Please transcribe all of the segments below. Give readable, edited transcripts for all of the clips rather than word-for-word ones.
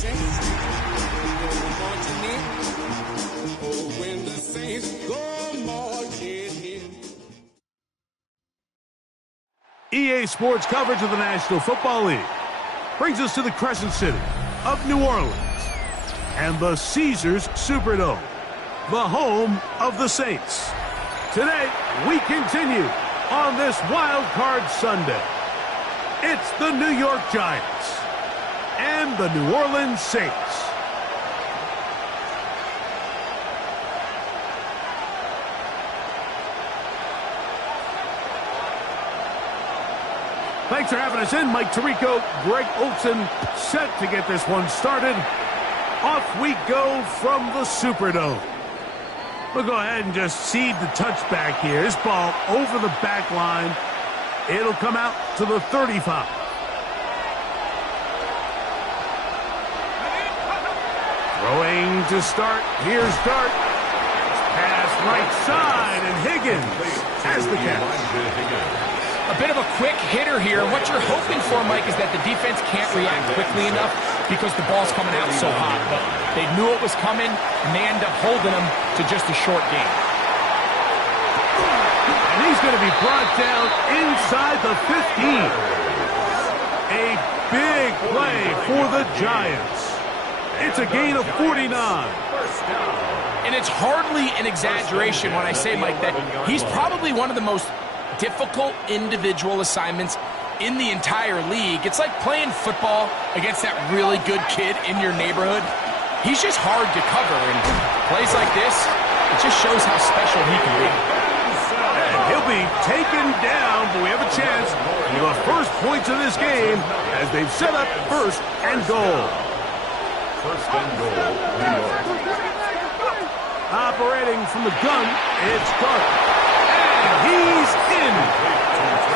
Saints go marching in. Oh, when the Saints go marching in. EA Sports coverage of the National Football League brings us to the Crescent City of New Orleans and the Caesars Superdome, the home of the Saints. Today, we continue on this Wild Card Sunday. It's the New York Giants and the New Orleans Saints. Thanks for having us in. Mike Tirico, Greg Olson set to get this one started. Off we go from the Superdome. We'll go ahead and just seed the touchback here. This ball over the back line. It'll come out to the 35. Throwing to start. Here's Dart. Pass right side, and Higgins has the catch. A bit of a quick hitter here. What you're hoping for, Mike, is that the defense can't react quickly enough because the ball's coming out so hot. But they knew it was coming, and they end up holding them to just a short game. And he's going to be brought down inside the 15. A big play for the Giants. It's a gain of 49. And it's hardly an exaggeration when I say, Mike, that he's probably one of the most difficult individual assignments in the entire league. It's like playing football against that really good kid in your neighborhood. He's just hard to cover, and plays like this, it just shows how special he can be. And he'll be taken down, but we have a chance for the first points of this game as they've set up first and goal. First and goal, New York. Operating from the gun, it's Dart. He's in.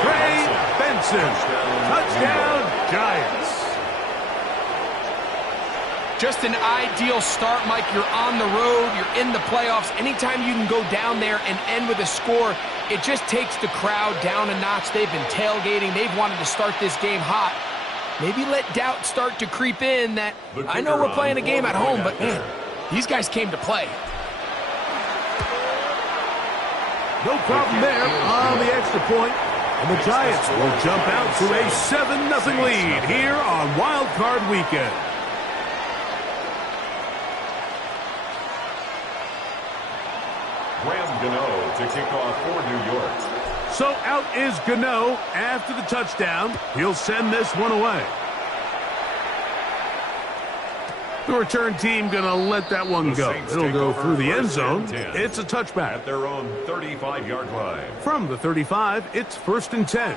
Trey Benson. Touchdown, Giants. Just an ideal start, Mike. You're on the road. You're in the playoffs. Anytime you can go down there and end with a score, it just takes the crowd down a notch. They've been tailgating. They've wanted to start this game hot. Maybe let doubt start to creep in that I know we're playing a game at home, but man, these guys came to play. No problem there on the extra point. And the Giants will jump out to a 7-0 lead here on Wild Card Weekend. Graham Gano to kick off for New York. So out is Gano after the touchdown. He'll send this one away. The return team going to let that one go. It'll go through the end zone. It's a touchback. At their own 35-yard line. From the 35, it's 1st and 10.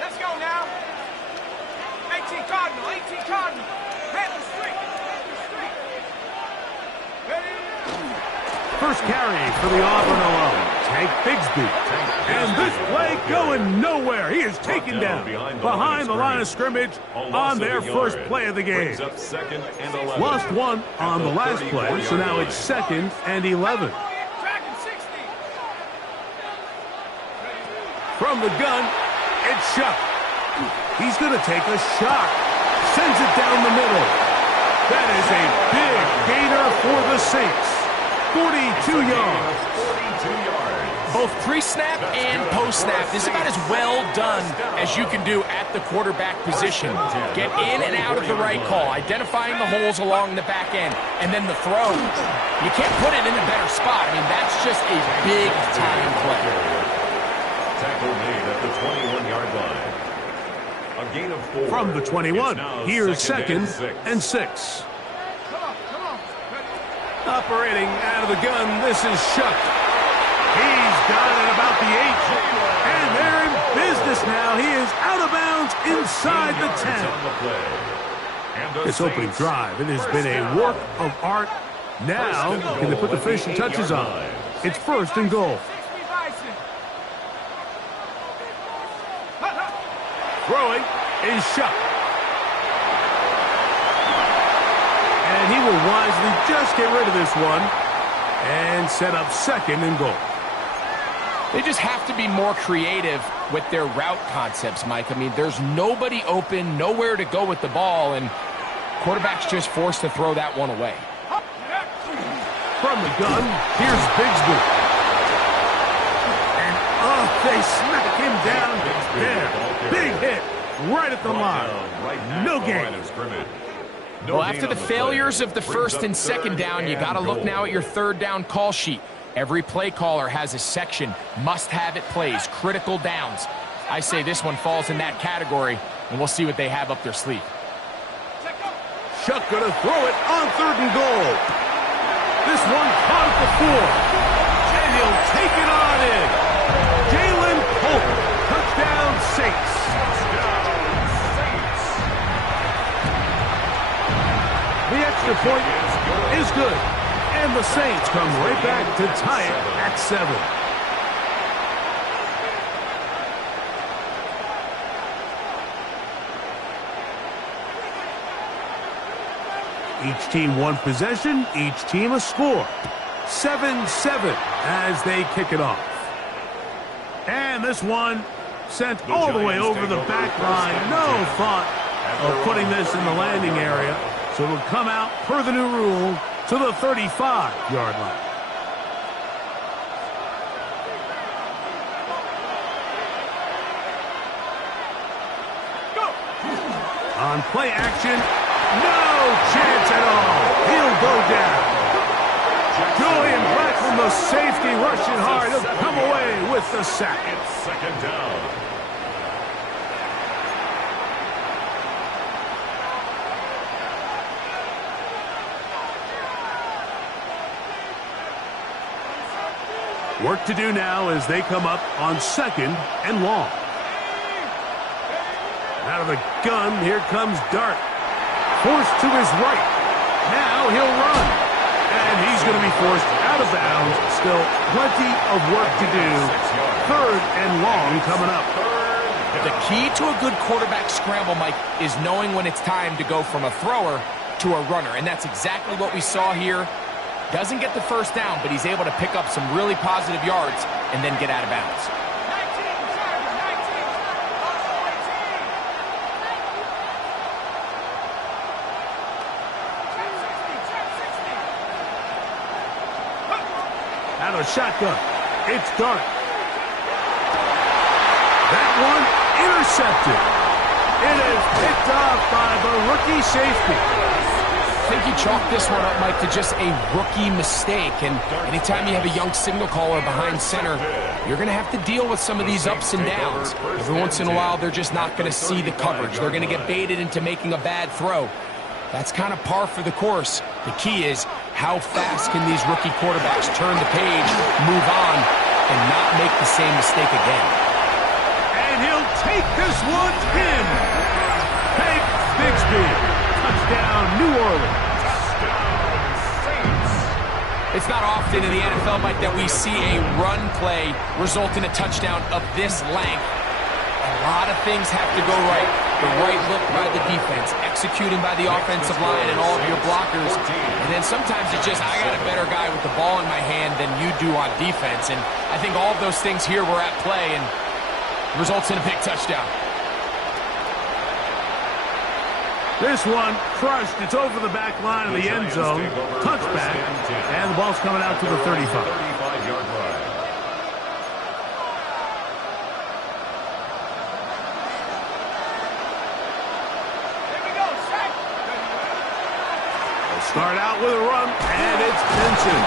Let's go now. 18 Cardinal, 18 Cardinal. Head the street. First carry for the Auburn alum, Tank Bigsby. And this play going nowhere. He is taken down behind the line of scrimmage on their first play of the game. Lost one on the last play, so now it's 2nd and 11. From the gun, it's Shuck. He's going to take a shot. Sends it down the middle. That is a big gainer for the Saints. 42 yards. 42 yards. Both pre-snap and post-snap. This is about as well done as you can do at the quarterback position. Get in and out of the right call, identifying the holes along the back end, and then the throw. You can't put it in a better spot. I mean, that's just a big-time play. Tackle made at the 21-yard line. A gain of 4. From the 21, here's 2nd and 6. Operating out of the gun, this is Shuck. He's got it about the 8. And they're in business now. He is out of bounds inside the 10. This opening drive, it has been a work of art. Now, can they put the finishing touches on? It's 1st and goal. Throwing is Shuck. And he will wisely just get rid of this one and set up 2nd and goal. They just have to be more creative with their route concepts, Mike. I mean, there's nobody open, nowhere to go with the ball, and quarterback's just forced to throw that one away. From the gun, here's Bigsby. And, they smack him down there. Big hit, right at the line. No gain. Well, after the failures of the first and second down, you got to look now at your third down call sheet. Every play caller has a section, must-have-it plays, critical downs. I say this one falls in that category, and we'll see what they have up their sleeve. Shuck gonna throw it on 3rd and goal. This one caught at the 4, and he'll take it on in. Jalen Colton, touchdown Saints. The extra point is good, and the Saints come right back to tie it at 7. Each team one possession, each team a score. 7-7 as they kick it off. And this one sent all the way over the back line. No thought of putting this in the landing area. So it'll come out, per the new rule, to the 35-yard line. On play action, no chance at all. He'll go down. Julian Blackman, the safety, rushing hard. He'll come away with the sack. It's 2nd down. Work to do now as they come up on 2nd and long. Out of the gun, here comes Dart. Forced to his right. Now he'll run. And he's going to be forced out of bounds. Still plenty of work to do. 3rd and long coming up. The key to a good quarterback scramble, Mike, is knowing when it's time to go from a thrower to a runner. And that's exactly what we saw here. Doesn't get the first down, but he's able to pick up some really positive yards and then get out of bounds. Out of shotgun, it's Dart. That one intercepted. It is picked off by the rookie safety. I think you chalk this one up, Mike, to just a rookie mistake. And anytime you have a young signal caller behind center, you're going to have to deal with some of these ups and downs. Every once in a while, they're just not going to see the coverage. They're going to get baited into making a bad throw. That's kind of par for the course. The key is how fast can these rookie quarterbacks turn the page, move on, and not make the same mistake again. And he'll take this one in. Hank Bigsby. Touchdown, New Orleans. It's not often in the NFL, Mike, that we see a run play result in a touchdown of this length. A lot of things have to go right. The right look by the defense, executing by the offensive line and all of your blockers. And then sometimes it's just, I got a better guy with the ball in my hand than you do on defense. And I think all of those things here were at play and results in a big touchdown. This one crushed. It's over the back line of the end zone. Touchback. And the ball's coming out to the 35. 35-yard line. They'll start out with a run, and it's Benson.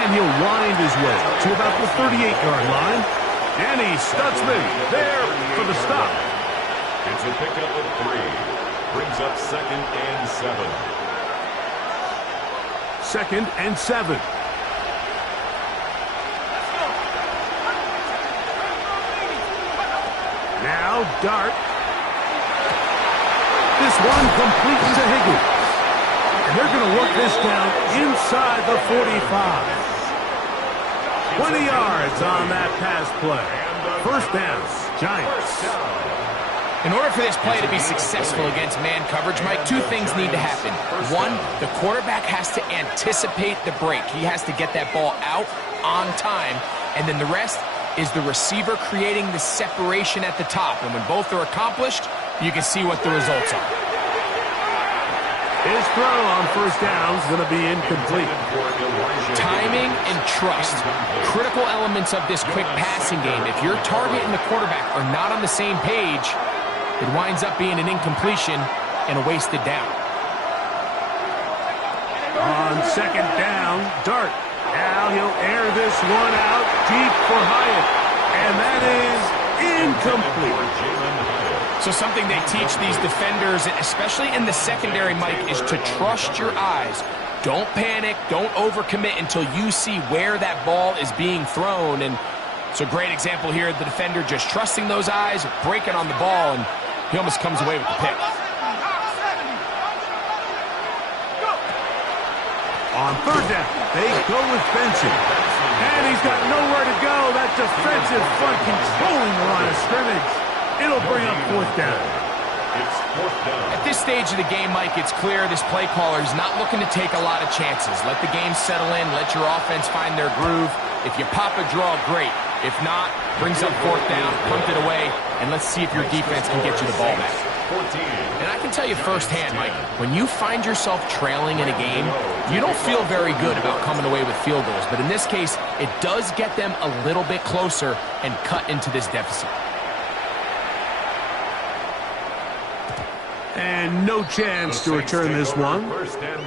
And he'll wind his way to about the 38-yard line. And he's Stutzman there for the stop. It's a pickup of 3. Brings up 2nd and 7. 2nd and 7. Now Dart. This one complete to Higgins. And they're going to work this down inside the 45. 20 yards on that pass play. 1st down, Giants. In order for this play to be successful against man coverage, Mike, 2 things need to happen. 1, the quarterback has to anticipate the break. He has to get that ball out on time. And then the rest is the receiver creating the separation at the top. And when both are accomplished, you can see what the results are. His throw on first down is going to be incomplete. Timing and trust, critical elements of this quick passing game. If your target and the quarterback are not on the same page, it winds up being an incompletion and a wasted down. On second down, Dart. Now he'll air this one out deep for Hyatt. And that is incomplete. So something they teach these defenders, especially in the secondary, Mike, is to trust your eyes. Don't panic. Don't overcommit until you see where that ball is being thrown. And it's a great example here. The defender just trusting those eyes, breaking on the ball, and he almost comes away with the pick. On third down, they go with Benson. And he's got nowhere to go. That defensive front controlling the line of scrimmage. It'll bring up fourth down. It's fourth down. At this stage of the game, Mike, it's clear this play caller is not looking to take a lot of chances. Let the game settle in. Let your offense find their groove. If you pop a draw, great. If not, brings up fourth down, punt it away, and let's see if your defense can get you the ball back. 14. And I can tell you firsthand, Mike, when you find yourself trailing in a game, you don't feel very good about coming away with field goals. But in this case, it does get them a little bit closer and cut into this deficit. And no chance to return this one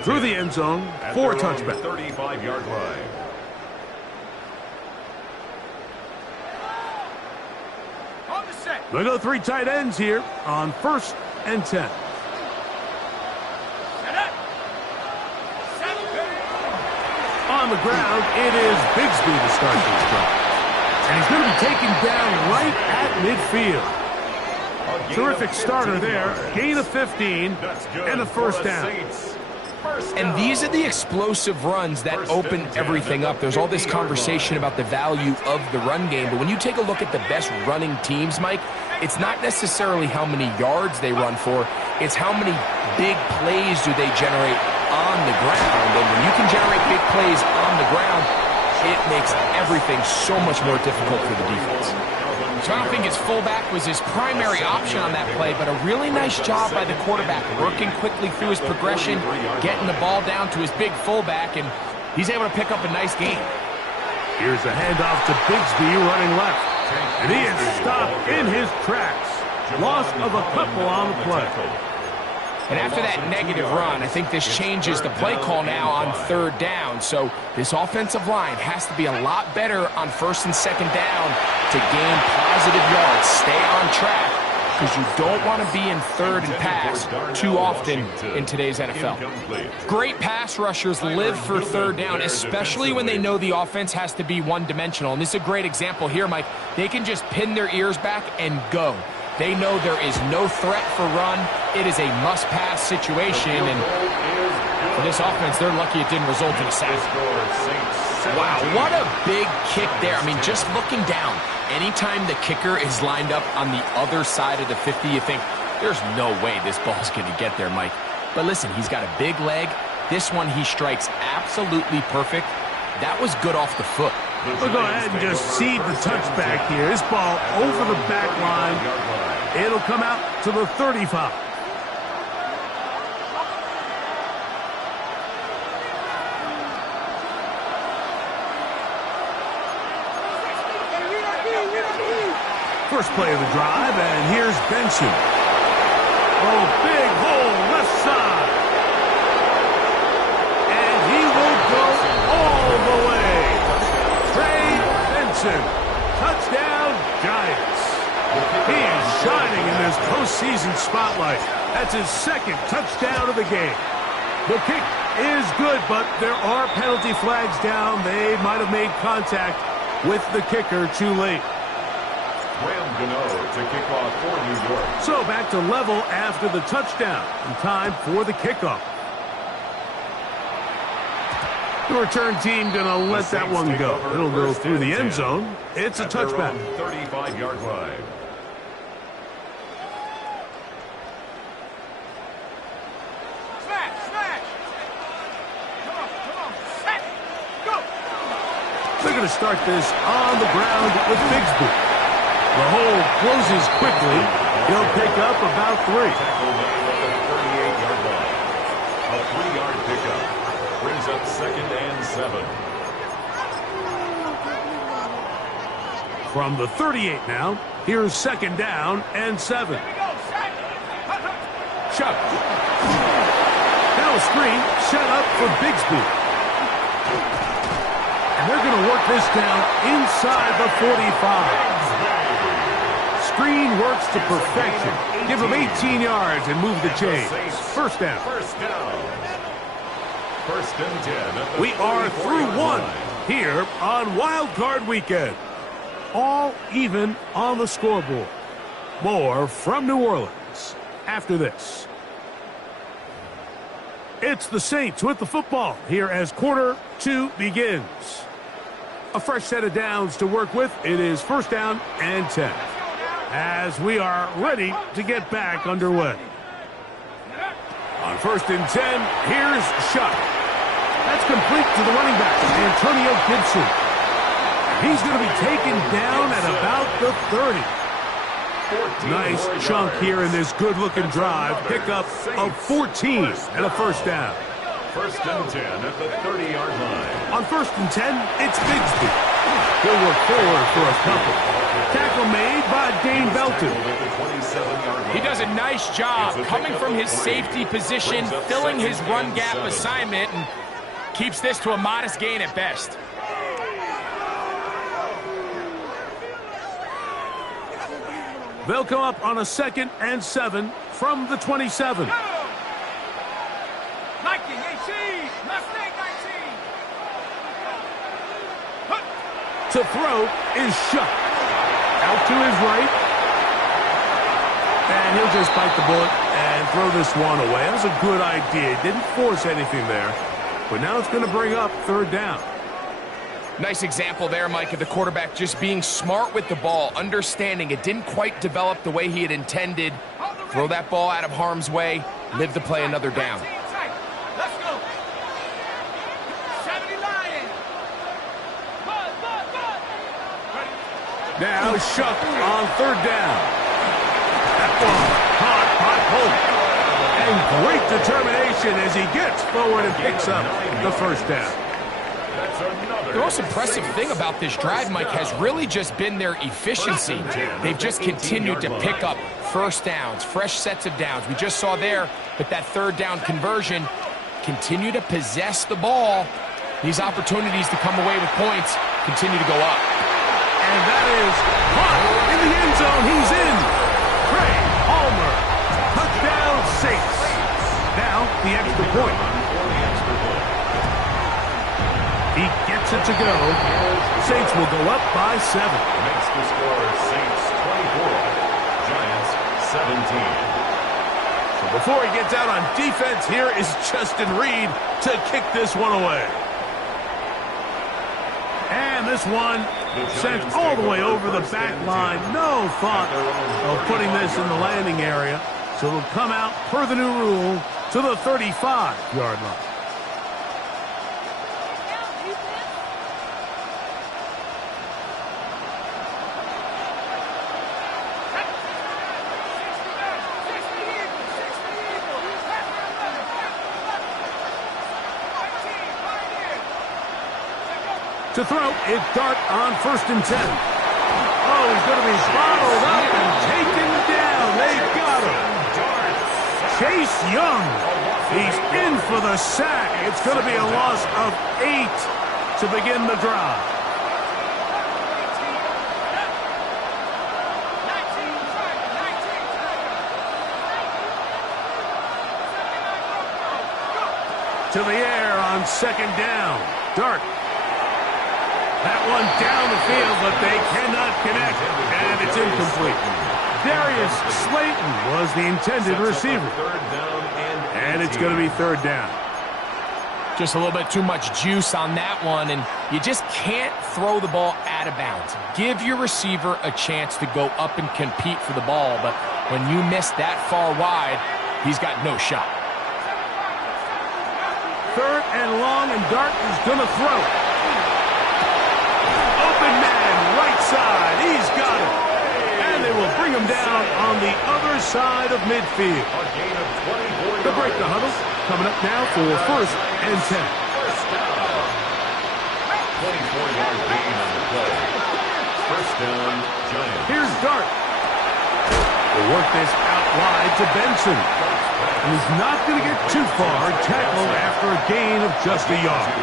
through the end zone for a touchback. 35-yard line. They go three tight ends here on 1st and 10. On the ground, it is Bigsby to start this drive. And he's going to be taken down right at midfield. Terrific starter there. Gain of 15 and a first down. And these are the explosive runs that open everything up. There's all this conversation about the value of the run game, but when you take a look at the best running teams, Mike, it's not necessarily how many yards they run for, it's how many big plays do they generate on the ground. And when you can generate big plays on the ground, it makes everything so much more difficult for the defense. So I don't think his fullback was his primary option on that play, but a really nice job by the quarterback, working quickly through his progression, getting the ball down to his big fullback, and he's able to pick up a nice gain. Here's a handoff to Bigsby running left. And he is stopped in his tracks. Loss of a couple on the play. And after that negative run, I think this changes the play call now on third down. So this offensive line has to be a lot better on first and second down to gain positive yards. Stay on track, because you don't want to be in third and pass too often in today's NFL. Great pass rushers live for third down, especially when they know the offense has to be one-dimensional. And this is a great example here, Mike. They can just pin their ears back and go. They know there is no threat for run. It is a must-pass situation, and for this offense, they're lucky it didn't result in a sack. Wow, what a big kick there. I mean, just looking down, anytime the kicker is lined up on the other side of the 50, you think, there's no way this ball's going to get there, Mike. But listen, he's got a big leg. This one, he strikes absolutely perfect. That was good off the foot. We'll go ahead and just seed the touchback here. This ball over the back line. It'll come out to the 35. First play of the drive, and here's Benson. Oh, big hole left side. And he will go all the way. Trey Benson. Touchdown, Giants. He is shining in this postseason spotlight. That's his second touchdown of the game. The kick is good, but there are penalty flags down. They might have made contact with the kicker too late. To kick off for New York. So back to level after the touchdown. And time for the kickoff. The return team going to let that one go. It'll go through the end zone. It's a touchback. 35-yard line. They're going to start this on the ground with Bigsby. The hole closes quickly. He'll pick up about 3. Tackle made at the 38-yard line. A 3-yard pickup brings up 2nd and 7. From the 38 now, here's 2nd down and 7. Chuck. Now a screen set up for Bigsby. And they're going to work this down inside the 45. Screen works to perfection. Give them 18 yards and move the chains. First down. First down. 1st and 10. We are through 1 here on Wild Card Weekend. All even on the scoreboard. More from New Orleans after this. It's the Saints with the football here as quarter 2 begins. A fresh set of downs to work with. It is 1st down and 10. As we are ready to get back underway. On 1st and 10, here's Shuck. That's complete to the running back, Antonio Gibson. He's going to be taken down at about the 30. Nice chunk here in this good-looking drive. Pick up of 14 and a 1st down. 1st and 10 at the 30-yard line. On 1st and 10, it's Bigsby. He'll work forward for a couple. Tackle made by Dane Belton. He does a nice job coming from his safety position, filling his run gap assignment, and keeps this to a modest gain at best. They'll come up on a 2nd and 7 from the 27. 19, Mustang 19. To throw is Shuck. Out to his right. And he'll just bite the bullet and throw this one away. That was a good idea. Didn't force anything there. But now it's going to bring up 3rd down. Nice example there, Mike, of the quarterback just being smart with the ball, understanding it didn't quite develop the way he had intended. Throw that ball out of harm's way, live to play another down. Let's go. 70 Lion. Now Shuck on 3rd down. That one caught by Polk. And great determination as he gets forward and picks up the 1st down. The most impressive thing about this drive, Mike, has really just been their efficiency. They've just continued to pick up 1st downs, fresh sets of downs. We just saw there with that 3rd down conversion, continue to possess the ball. These opportunities to come away with points continue to go up. And that is caught in the end zone. He's in. Craig Palmer. Touchdown Saints. Now the extra point. He gets it to go. Saints will go up by 7. Makes the score Saints 24, Giants 17. So before he gets out on defense, here is Justin Reed to kick this one away. And this one sent all the way over the back line. No thought of putting this in the landing area. So it'll come out per the new rule to the 35-yard line. To throw, it's Dart on 1st and 10. Oh, he's going to be bottled up and taken down. They got him. Chase Young. He's in for the sack. It's going to be a loss of 8 to begin the drive. To the air on 2nd down. Dart. That one down the field, but they cannot connect, and it's incomplete. Darius Slayton was the intended receiver. And it's going to be 3rd down. Just a little bit too much juice on that one, and you just can't throw the ball out of bounds. Give your receiver a chance to go up and compete for the ball, but when you miss that far wide, he's got no shot. 3rd and long, and Dart is going to throw. midfield. A gain of 24 To break the huddle, coming up now for 1st and 10. First down. 24-yard gain on the play. First down, Giants. Here's Dart. Will work this out wide to Benson. And he's not going to get too far, tackled after a gain of just a yard.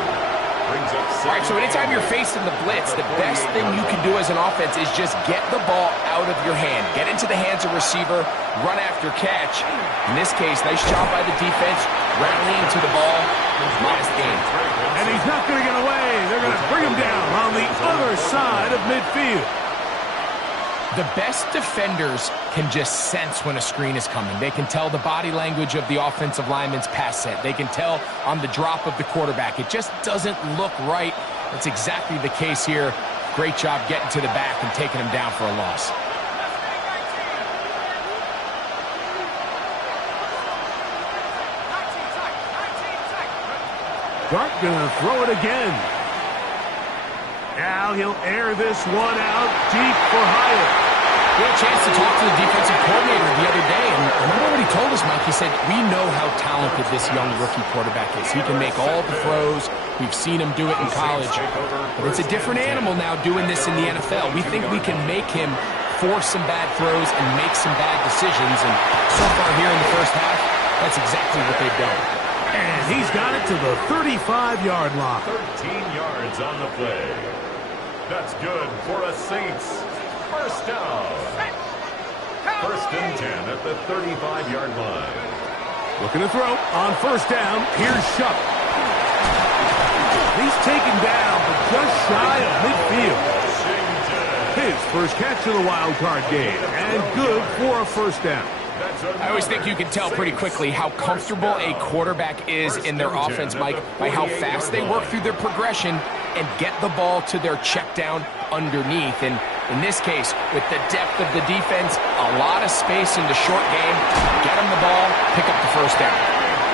All right, so anytime you're facing the blitz, the best thing you can do as an offense is just get the ball out of your hand. Get into the hands of receiver, run after catch. In this case, nice job by the defense, rallying to the ball. Modest gain. And he's not going to get away. They're going to bring him down on the other side of midfield. The best defenders can just sense when a screen is coming. They can tell the body language of the offensive lineman's pass set. They can tell on the drop of the quarterback. It just doesn't look right. That's exactly the case here. Great job getting to the back and taking him down for a loss. Dart gonna throw it again. Now he'll air this one out deep for Hyatt. We had a chance to talk to the defensive coordinator the other day, and remember what he told us, Mike? He said, we know how talented this young rookie quarterback is. He can make all the throws. We've seen him do it in college. But it's a different animal now doing this in the NFL. We think we can make him force some bad throws and make some bad decisions. And so far here in the first half, that's exactly what they've done. And he's got it to the 35-yard line. 13 yards on the play. That's good for a Saints. First down. First and 10 at the 35-yard line. Looking to throw on first down. Here's Shuck. He's taken down, but just shy of midfield. His first catch of the wild card game, and good for a first down. I always think you can tell pretty quickly how comfortable a quarterback is in their offense, Mike, by how fast they work through their progression and get the ball to their check down underneath. And in this case, with the depth of the defense, a lot of space in the short game, get him the ball, pick up the first down.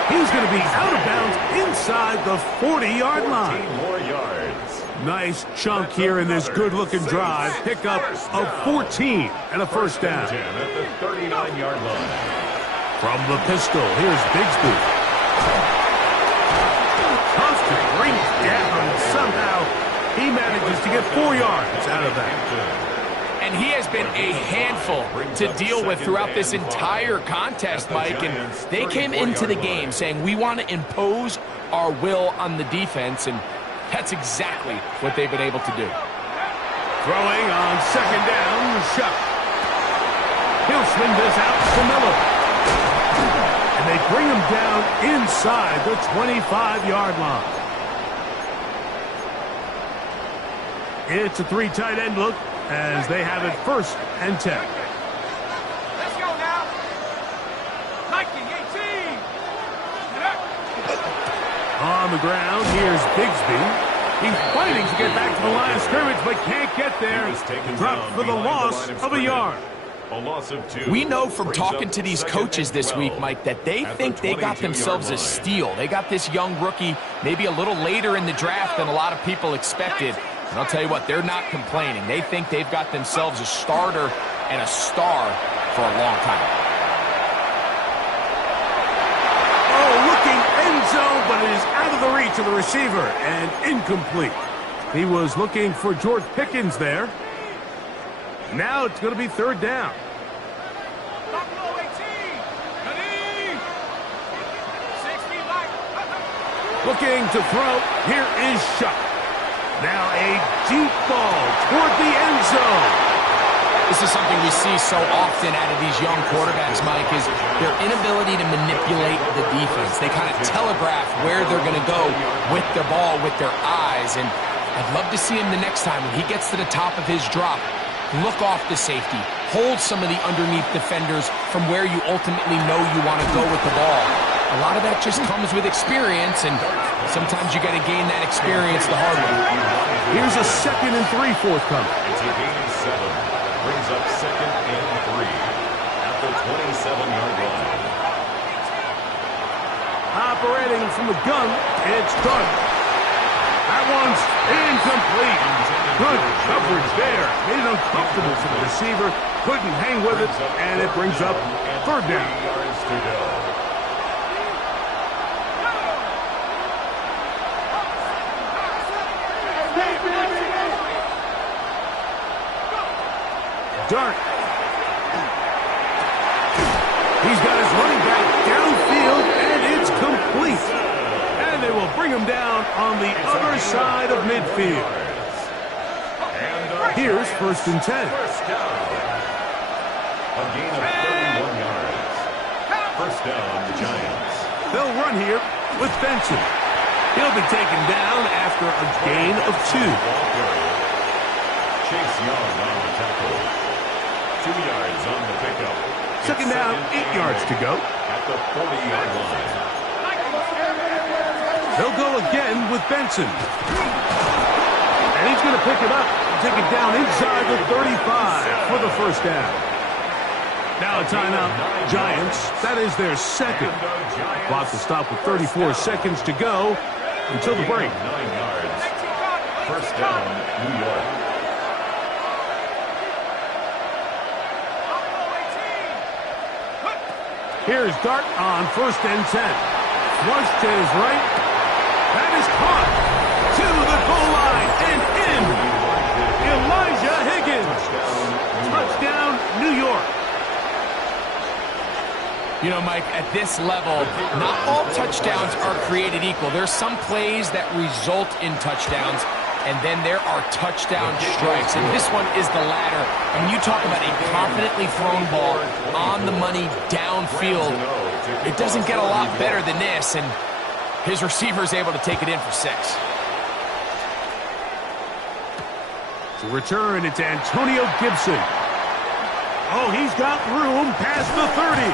He's going to be out of bounds inside the 40-yard line. 14 more yards. Nice chunk here in this good-looking drive. Pickup of 14 and a first down. 10 at the 39-yard line. From the pistol, here's Bigsby. Tough to bring down. Somehow he manages to get 4 yards out of that. And he has been a handful to deal with throughout this entire contest, Mike. And they came into the game saying, we want to impose our will on the defense, and that's exactly what they've been able to do. Throwing on second down, Shuck. He'll swing this out to Miller. And they bring him down inside the 25-yard line. It's a 3 tight end look as they have it first and 10. Let's go now. Nike 18. On the ground, here's Bigsby. He's fighting to get back to the line of scrimmage, but can't get there. Dropped for the loss of a yard. A loss of 2. We know from talking to these coaches this week, Mike, that they think they got themselves a steal. They got this young rookie maybe a little later in the draft than a lot of people expected. And I'll tell you what, they're not complaining. They think they've got themselves a starter and a star for a long time. Oh, looking end zone, but it is out of the reach of the receiver and incomplete. He was looking for George Pickens there. Now it's going to be third down. Buffalo 18. Ready. 60 back. Looking to throw. Here is Shuck. Now a deep ball toward the end zone. This is something we see so often out of these young quarterbacks, Mike, is their inability to manipulate the defense. They kind of telegraph where they're going to go with the ball, with their eyes. And I'd love to see him the next time when he gets to the top of his drop. Look off the safety. Hold some of the underneath defenders from where you ultimately know you want to go with the ball. A lot of that just comes with experience, and sometimes you got to gain that experience the hard way. Here's a 2nd and 3 forthcoming. It's a gain of 7. Brings up 2nd and 3 at the 27-yard line. Operating from the gun, it's done. That one's incomplete. Good coverage there. Made it uncomfortable for the receiver. Couldn't hang with it, and it brings up third down. 3 yards to go. Dart. He's got his running back downfield, and it's complete. And they will bring him down on the other side of midfield. Here's 1st and 10. First down. A gain of 31 yards. First down, Giants. They'll run here with Benson. He'll be taken down after a gain of 2. Chase Young on the tackle. 2 yards on the pickup. Second down, 8 yards to go. At the 40-yard line. They'll go again with Benson. And he's going to pick it up and take it down inside the 35 for the first down. Now a timeout, Giants. That is their second. Clock to stop with 34 seconds to go until the break. 9 yards. First down, New York. Here's Dart on 1st and 10. Flush to his right. That is caught to the goal line and in. Elijah Higgins. Touchdown, New York. You know, Mike, at this level, not all touchdowns are created equal. There's some plays that result in touchdowns, and then there are touchdown strikes. And this one is the latter. And when you talk about a confidently thrown ball on the money downfield, it doesn't get a lot better than this. And his receiver is able to take it in for 6. To return, it's Antonio Gibson. Oh, he's got room past the 30.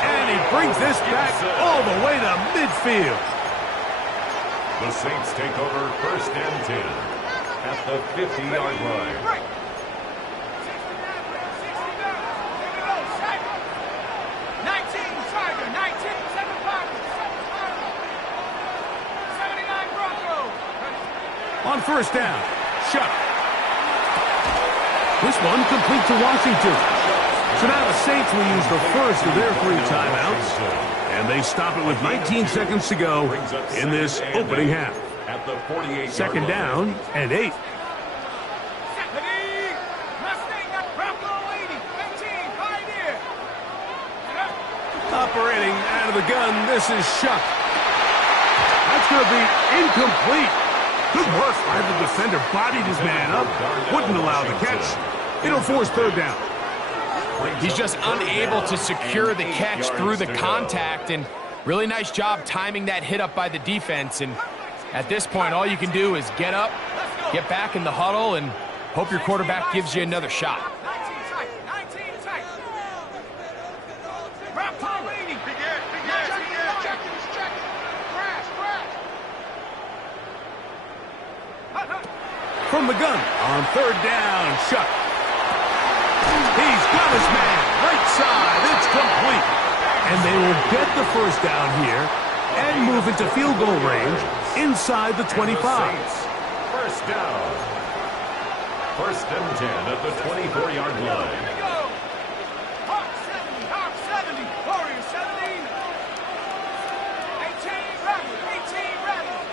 And he brings this back all the way to midfield. The Saints take over 1st and 10 at the 50-yard line. 19, Tiger, 19, 7 Packers, 79 Broncos. On 1st down, Shuck. This one complete to Washington. So now the Saints will use the first of their 3 timeouts. And they stop it with 19 seconds to go in this opening half. At the 48-yard Second down and 8. Operating out of the gun, this is Shuck. That's going to be incomplete. Good work by the defender. Bodied his man up. Wouldn't allow the catch. It'll force 3rd down. He's just unable to secure the catch through the contact, and really nice job timing that hit up by the defense. And at this point, all you can do is get up, get back in the huddle, and hope your quarterback gives you another shot. From the gun on 3rd down, Shuck. He's got his man right side. It's complete. And they will get the first down here and move into field goal range inside the 25. First down. 1st and 10 at the 24-yard line. Hawk 70, Warriors 70. 18 Rebels.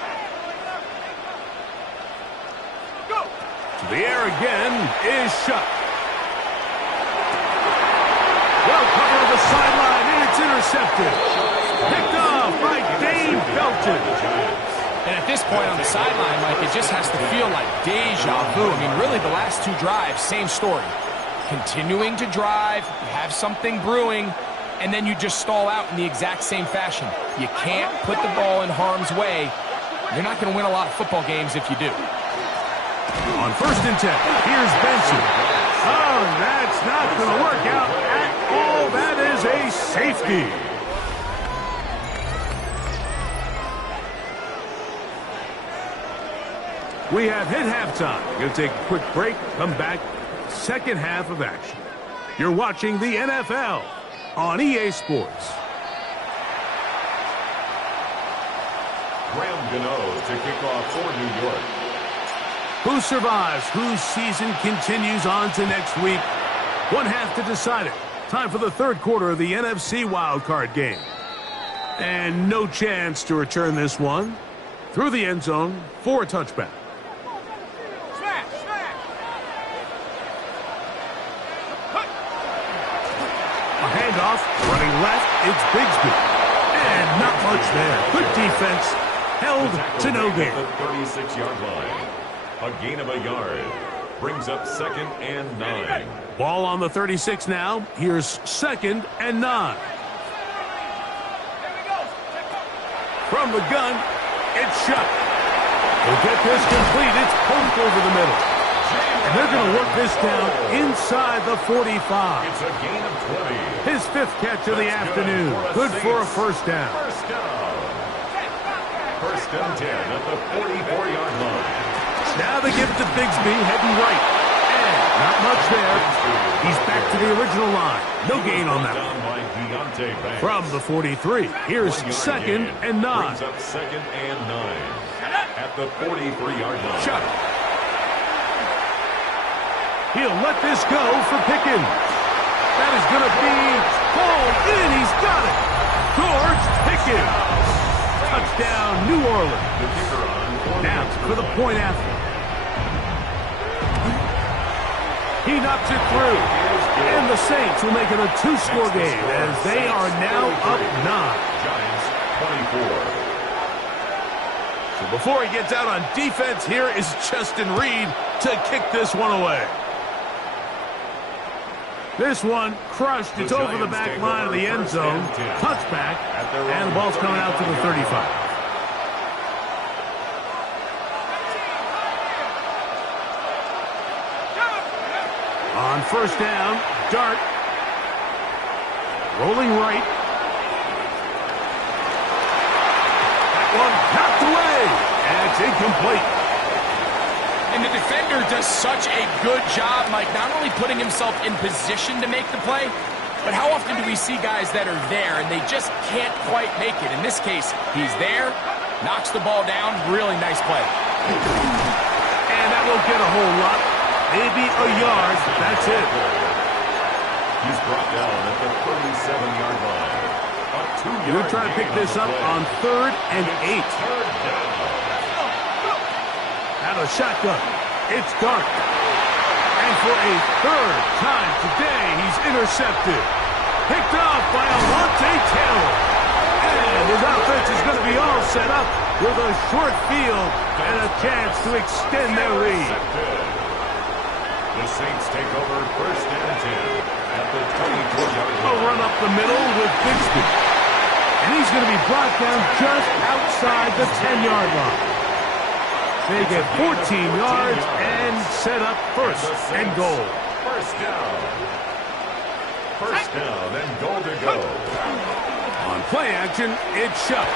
Go. To the air again is Shuck. Well covered the sideline, and it's intercepted. Picked off by Dave Belton. And at this point on the sideline, Mike, it just has to feel like deja vu. I mean, really, the last 2 drives, same story. Continuing to drive, you have something brewing, and then you just stall out in the exact same fashion. You can't put the ball in harm's way. You're not going to win a lot of football games if you do. On 1st and 10, here's Benson. Oh, that's not going to work out at all. That is a safety. We have hit halftime. We're going to take a quick break, come back, second half of action. You're watching the NFL on EA Sports. Graham Gano to kick off for New York. Who survives? Whose season continues on to next week? One half to decide it. Time for the third quarter of the NFC wildcard game. And no chance to return this one. Through the end zone for a touchback. A handoff, running left, it's Bigsby. And not much there. Good defense, held to no gain. The 36-yard line. A gain of a yard. Brings up 2nd and 9. Ball on the 36 now. Here's 2nd and 9. From the gun, it's shot. We'll get this complete. It's pumped over the middle. And they're going to work this down inside the 45. It's a gain of 20. His 5th catch of the afternoon. Good for a first down. First down. First and 10 at the 44-yard line. Now they give it to Bigsby, heading right. And not much there. He's back to the original line. No gain on that one. From the 43, here's 2nd and 9. Brings up 2nd and 9 at the 43-yard line. Shot. He'll let this go for Pickens. That is going to be hauled in. He's got it. George Pickens. Touchdown, New Orleans. Now for the point after. He knocks it through. And the Saints will make it a 2-score game as they are now up 9. Giants 24. So before he gets out on defense, here is Justin Reed to kick this one away. This one crushed. It's over the back line of the end zone. Touchback. And the ball's coming out to the 35. On first down, Dart. Rolling right. That one knocked away. And it's incomplete. And the defender does such a good job, Mike, not only putting himself in position to make the play, but how often do we see guys that are there and they just can't quite make it? In this case, he's there, knocks the ball down, really nice play. And that won't get a whole lot. Maybe a yard. That's it. He's brought down at the 37-yard line. You're trying to pick this up on 3rd and 8. Out of shotgun. It's Dart. And for a 3rd time today, he's intercepted. Picked off by Alontae Taylor. And his offense is going to be all set up with a short field and a chance to extend their lead. The Saints take over 1st and 10 at the 24-yard line. A run up the middle with Bigsby. And he's going to be brought down just outside the 10-yard line. They get 14 yards and set up 1st and goal. First down. First down and goal to go. On play action, it's shut.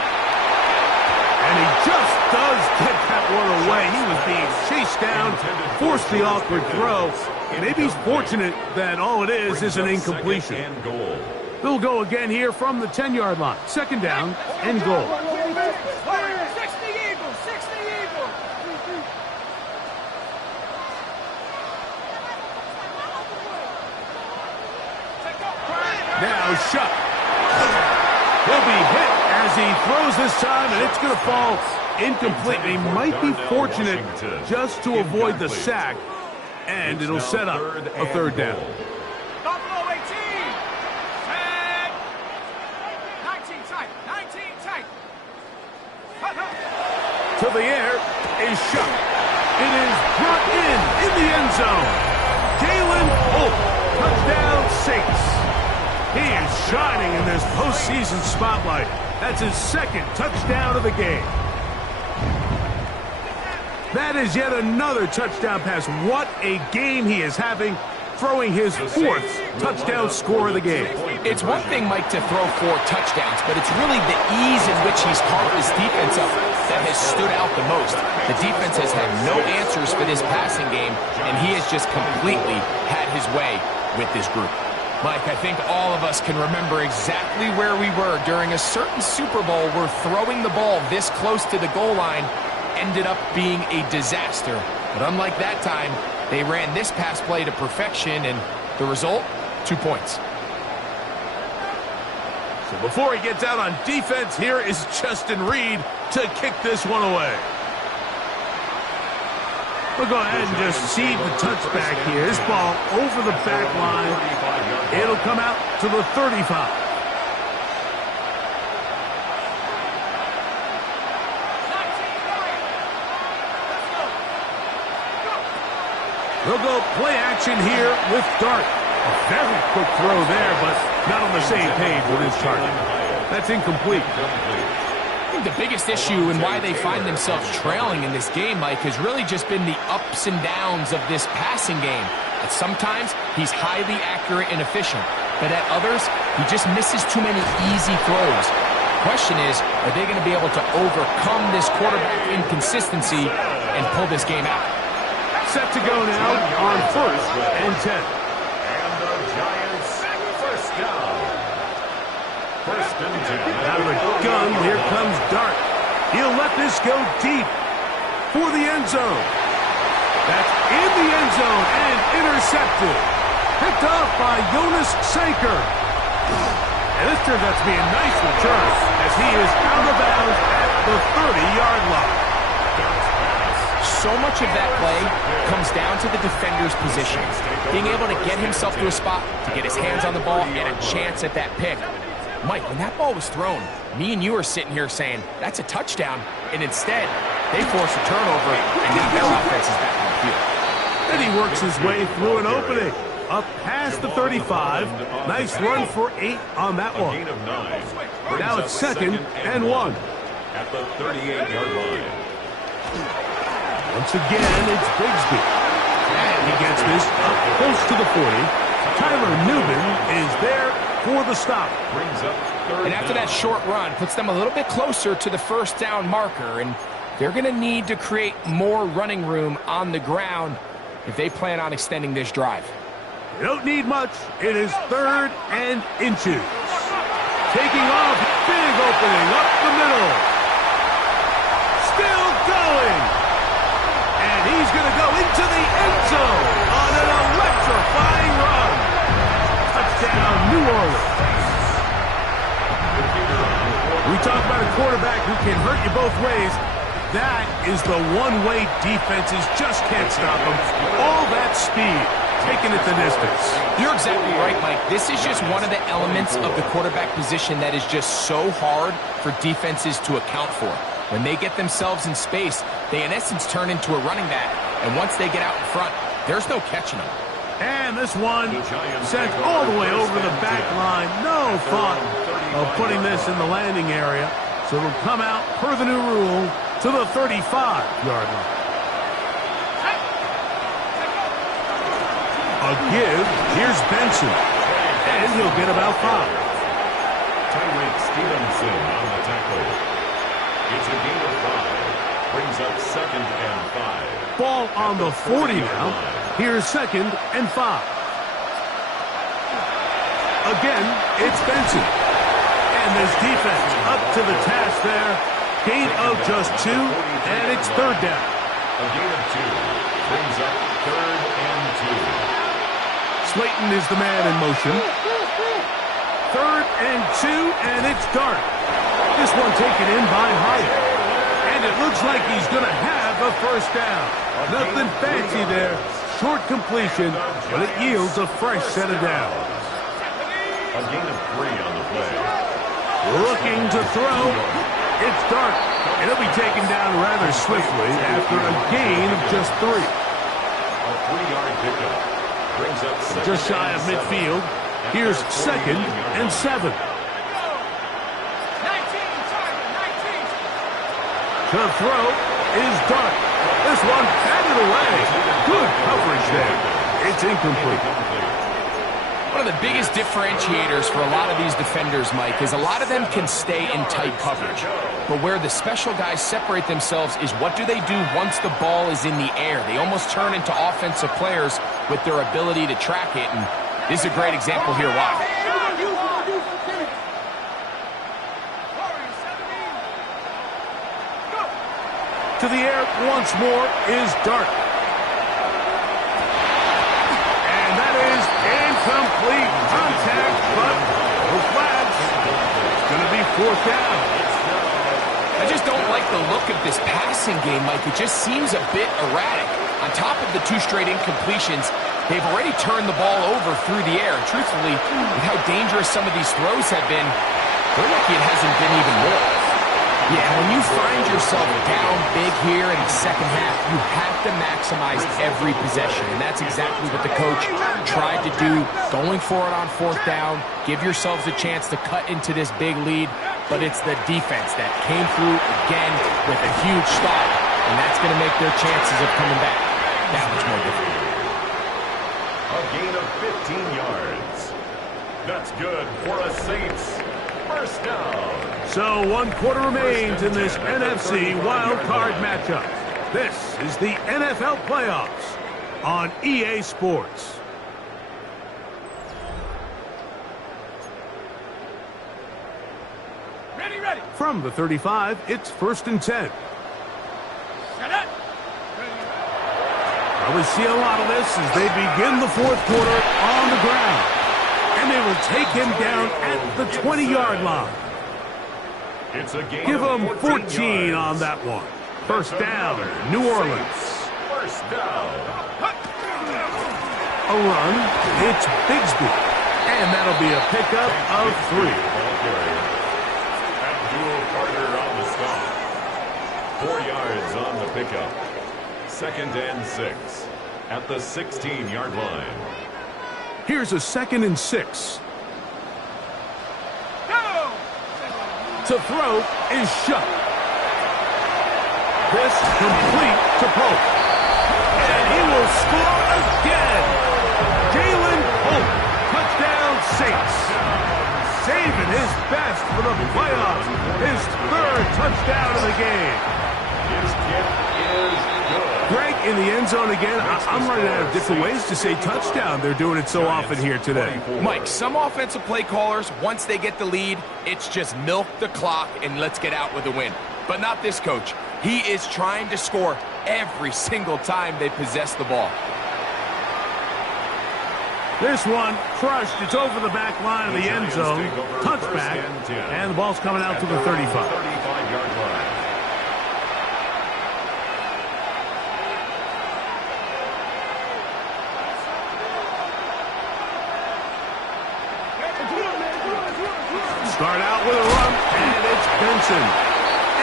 And he just does get that one away. He was being chased down, forced the awkward throw. Maybe he's fortunate that all it is an incompletion. They'll go again here from the 10-yard line. 2nd down and goal. 60 Eagles, 60 Eagles. Now shut. He'll be hit as he throws this time, and it's going to fall incomplete. He might be fortunate just to avoid the sack, and it'll set up a 3rd down. Buffalo 18. 10. 19 tight. 19 tight. To the air is shot. It is brought in the end zone. Jalen Holt, touchdown Saints. He is shining in this postseason spotlight. That's his 2nd touchdown of the game. That is yet another touchdown pass. What a game he is having, throwing his 4th touchdown score of the game. It's one thing, Mike, to throw 4 touchdowns, but it's really the ease in which he's carved his defense up that has stood out the most. The defense has had no answers for this passing game, and he has just completely had his way with this group. Mike, I think all of us can remember exactly where we were during a certain Super Bowl where throwing the ball this close to the goal line ended up being a disaster. But unlike that time, they ran this pass play to perfection, and the result, 2 points. So before he gets out on defense, here is Justin Reed to kick this one away. We'll go ahead and just seed the touchback here. This ball over the back line. It'll come out to the 35. They'll go play action here with Dart. A very quick throw there, but not on the same page with his target. That's incomplete. I think the biggest issue and why they find themselves trailing in this game, Mike, has really just been the ups and downs of this passing game. At sometimes, he's highly accurate and efficient, but at others, he just misses too many easy throws. The question is, are they going to be able to overcome this quarterback inconsistency and pull this game out? Set to go now on 1st and 10. And the Giants first down. 1st and 10. Out of the gun, here comes Dart. He'll let this go deep for the end zone. That's in the end zone and intercepted. Picked off by Jonas Sanker. And this turns out to be a nice return as he is out of bounds at the 30-yard line. So much of that play comes down to the defender's position. Being able to get himself to a spot, to get his hands on the ball, and a chance at that pick. Mike, when that ball was thrown, me and you are sitting here saying, that's a touchdown. And instead, they force a turnover, and now their offense is back on the field. Then he works his way through an opening. Up past the 35. Nice run for 8 on that one. Now it's 2nd and 1. At the 38-yard line. Once again, it's Bigsby. And he gets this up close to the 40. Tyler Newman is there for the stop. Brings up 3rd And after that short run, puts them a little bit closer to the first down marker. And they're going to need to create more running room on the ground if they plan on extending this drive. You don't need much. It is 3rd and inches. Taking off, big opening up the middle. Still going. And he's going to go into the end zone on an electrifying run. Touchdown, New Orleans. We talk about a quarterback who can hurt you both ways. That is the one way defenses just can't stop him. All that speed, taking it the distance. You're exactly right, Mike. This is just one of the elements of the quarterback position that is just so hard for defenses to account for. When they get themselves in space, they in essence turn into a running back. And once they get out in front, there's no catching them. And this one sent all the way over the back line. No thought of putting this in the landing area. So it'll come out per the new rule to the 35-yard line. A give. Here's Benson. And he'll get about 5. Tyreek Stevenson on the tackle. It's a gain of 5. Brings up 2nd and 5. Ball on the 40 now. Here's 2nd and 5. Again, it's Benson. And this defense up to the task there. Gain of just 2, and it's 3rd down. A gain of 2. Brings up 3rd and 2. Slayton is the man in motion. 3rd and 2, and it's Dart. This one taken in by Hyatt. And it looks like he's going to have a first down. Nothing fancy there. Short completion, but it yields a fresh set of downs. A gain of 3 on the play. Looking to throw. It's Dart. And he'll be taken down rather swiftly after a gain of just 3. A 3-yard pickup. Brings up 2nd Just shy of midfield. Here's 2nd and 7. The throw is Dart. This one batted away. Good coverage there. It's incomplete. One of the biggest differentiators for a lot of these defenders, Mike, is a lot of them can stay in tight coverage. But where the special guys separate themselves is what do they do once the ball is in the air? They almost turn into offensive players with their ability to track it. And this is a great example here why. To the air once more is Dart. fourth down. I just don't like the look of this passing game, Mike. It just seems a bit erratic. On top of the 2 straight incompletions, they've already turned the ball over through the air. And truthfully, with how dangerous some of these throws have been, they're lucky it hasn't been even more. Yeah, when you find yourself down big here in the second half, you have to maximize every possession. And that's exactly what the coach tried to do, going for it on fourth down. Give yourselves a chance to cut into this big lead. But it's the defense that came through again with a huge stop. And that's going to make their chances of coming back that much more difficult. A gain of 15 yards. That's good for a Saints first down. So 1 quarter remains in this NFC Wild Card matchup. This is the NFL Playoffs on EA Sports. Ready. From the 35, it's 1st and 10. Set up. Probably see a lot of this as they begin the 4th quarter on the ground. And they will take him down at the 20-yard line. It's a gain Give of them 14 on that one. First down, New Orleans. First down. A run, it's Bigsby. And that'll be a pickup of 3. Ball carrier. Abdul Carter on the stop. 4 yards on the pickup. 2nd and 6 at the 16-yard line. Here's a 2nd and 6. Go! To throw is shut. This complete to Pope. And he will score again. Jalen Pope. Touchdown Saints. Saving his best for the playoffs. His 3rd touchdown of the game. His kick is good. Greg in the end zone again. I'm running out of different ways to say touchdown. They're doing it so often here today. Mike, some offensive play callers, once they get the lead, it's just milk the clock and let's get out with a win. But not this coach. He is trying to score every single time they possess the ball. This one crushed. It's over the back line of the end zone. Touchback. And the ball's coming out to the 35. 35-yard line. Start out with a run, and it's Benson.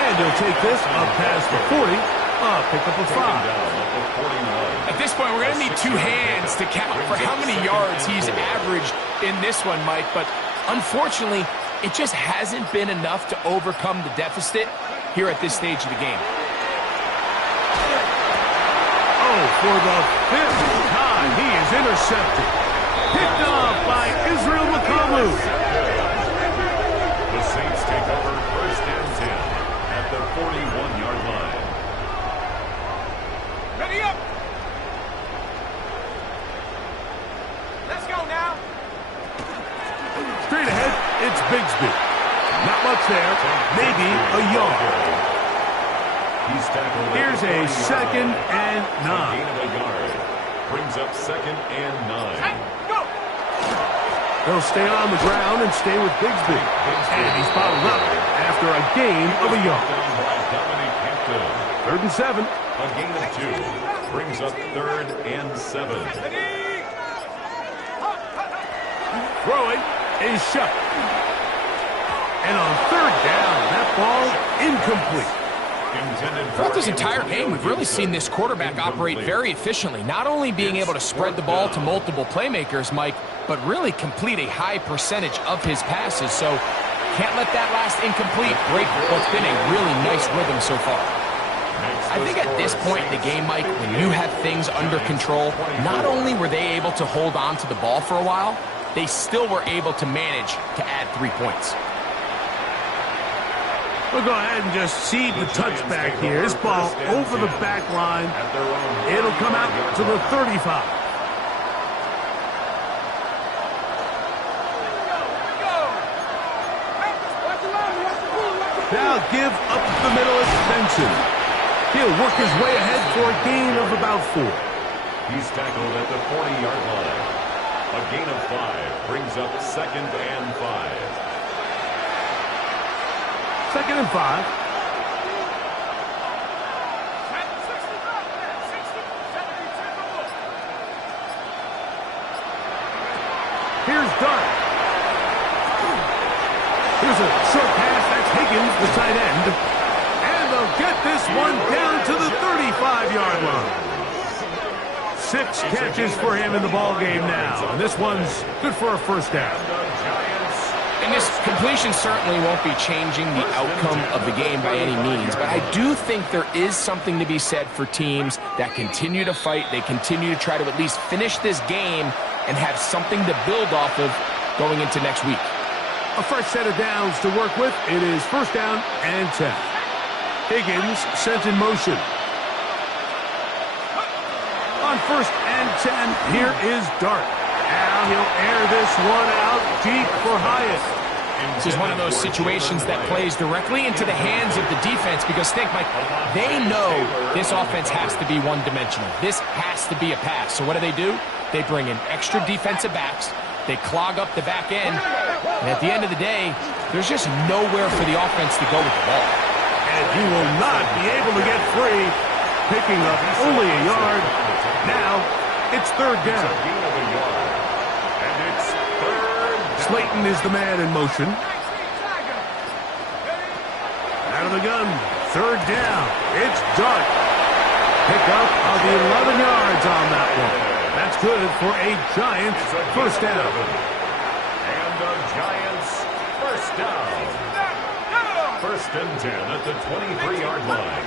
And he'll take this up past the 40, pick up a 5. At this point, we're going to need 2 hands to count for how many yards he's averaged in this one, Mike. But unfortunately, it just hasn't been enough to overcome the deficit here at this stage of the game. Oh, for the 5th time, he is intercepted. Picked off by Israel McCollum. The Saints take over 1st and 10 at the 41-yard line. Ready up. Let's go now. Straight ahead, it's Bigsby. Not much there, maybe a yard. He's tackled. Here's a 2nd and 9. Gain of a yard. Brings up 2nd and 9. Go. They'll stay on the ground and stay with Bigsby. And he's followed up after a gain of a yard. 3rd and 7. A gain of 2. Brings up 3rd and 7. Throwing is shut. And on 3rd down, that ball incomplete. Throughout this entire game, we've really seen this quarterback operate very efficiently, not only being able to spread the ball to multiple playmakers, Mike, but really complete a high percentage of his passes. So can't let that last incomplete break what's been a really nice rhythm so far. I think at this point in the game, Mike, when you have things under control, not only were they able to hold on to the ball for a while, they still were able to manage to add 3 points. We'll go ahead and just cede the touchback here. This ball over the back line. It'll come out to the 35. Now give up the middle is Benson. He'll work his way ahead for a gain of about 4. He's tackled at the 40-yard line. A gain of 5 brings up 2nd and 5. 2nd and 5. Here's Dart. Here's a short pass. That's Higgins, the tight end. And they'll get this one down to the 35-yard line. 6 catches for him in the ballgame now. And this one's good for a first down. And this completion certainly won't be changing the outcome of the game by any means, but I do think there is something to be said for teams that continue to fight. They continue to try to at least finish this game and have something to build off of going into next week. A fresh set of downs to work with. It is first down and 10. Higgins sent in motion. On first and 10, here is Dart. Now he'll air this one out deep for Hyatt. This is one of those situations that plays directly into the hands of the defense because, think, Mike, they know this offense has to be one-dimensional. This has to be a pass. So what do? They bring in extra defensive backs. They clog up the back end. And at the end of the day, there's just nowhere for the offense to go with the ball. And he will not be able to get free, picking up only a yard. Now it's third down. Slayton is the man in motion. Out of the gun, third down. It's Dart. Pick up of the 11 yards on that one. That's good for a Giants first down. And the Giants first down. First and 10 at the 23-yard line.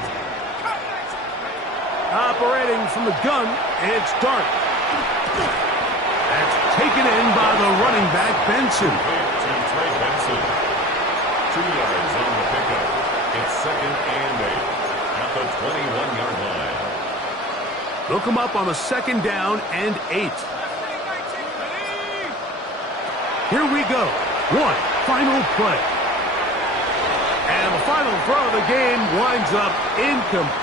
Operating from the gun, it's Dart. That's taken in by the running back, Benson. To Trey Benson. 2 yards on the pickup. It's second and 8 at the 21-yard line. They'll come up on a second down and 8. Here we go. One final play. And the final throw of the game winds up incomplete.